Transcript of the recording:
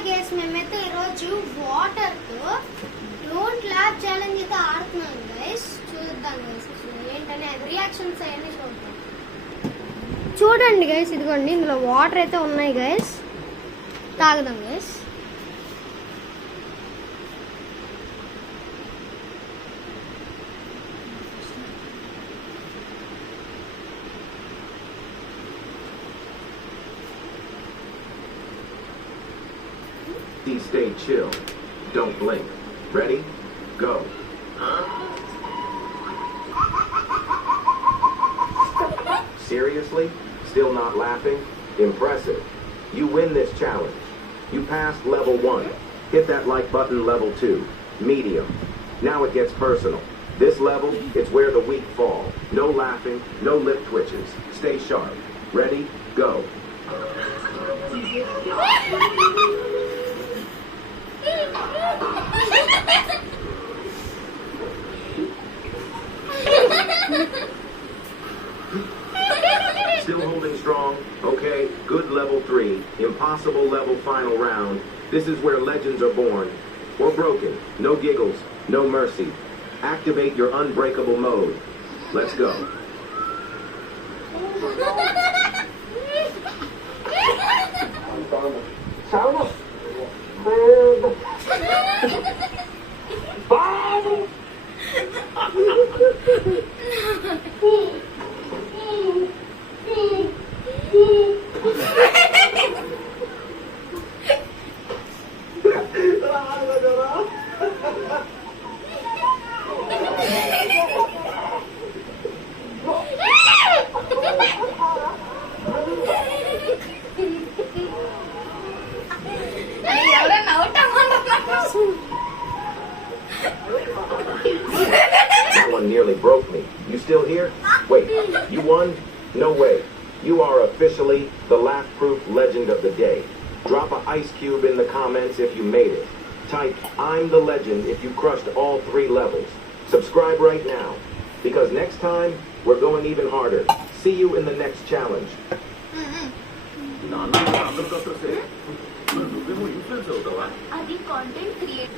Hi guys, మేమైతే ఈరోజు water తో డోంట్ ల్యాబ్ ఛాలెంజ్ అయితే ఆడుతున్నాం గైస్. చూద్దాం గైస్ ఏంటనే రియాక్షన్స్ అవన్నీ చూద్దాం. చూడండి గైస్, ఇదిగోండి ఇందులో వాటర్ అయితే ఉన్నాయి గైస్. తాగుదాం guys. Stay chill. Don't blink. Ready? Go. Seriously? Still not laughing? Impressive. You win this challenge. You passed level 1. Hit that like button level 2. Medium. Now it gets personal. This level, it's where the weak fall. No laughing, no lip twitches. Stay sharp. Ready? Go. Still holding strong? Okay, good level 3, impossible level final round. This is where legends are born. Or broken. No giggles, no mercy. Activate your unbreakable mode. Let's go. That one nearly broke me. You still here? Wait, you won? No way. You are officially the laugh-proof legend of the day. Drop an ice cube in the comments if you made it. Type, I'm the legend if you crushed all 3 levels. Subscribe right now, because next time, we're going even harder. See you in the next challenge. అది content create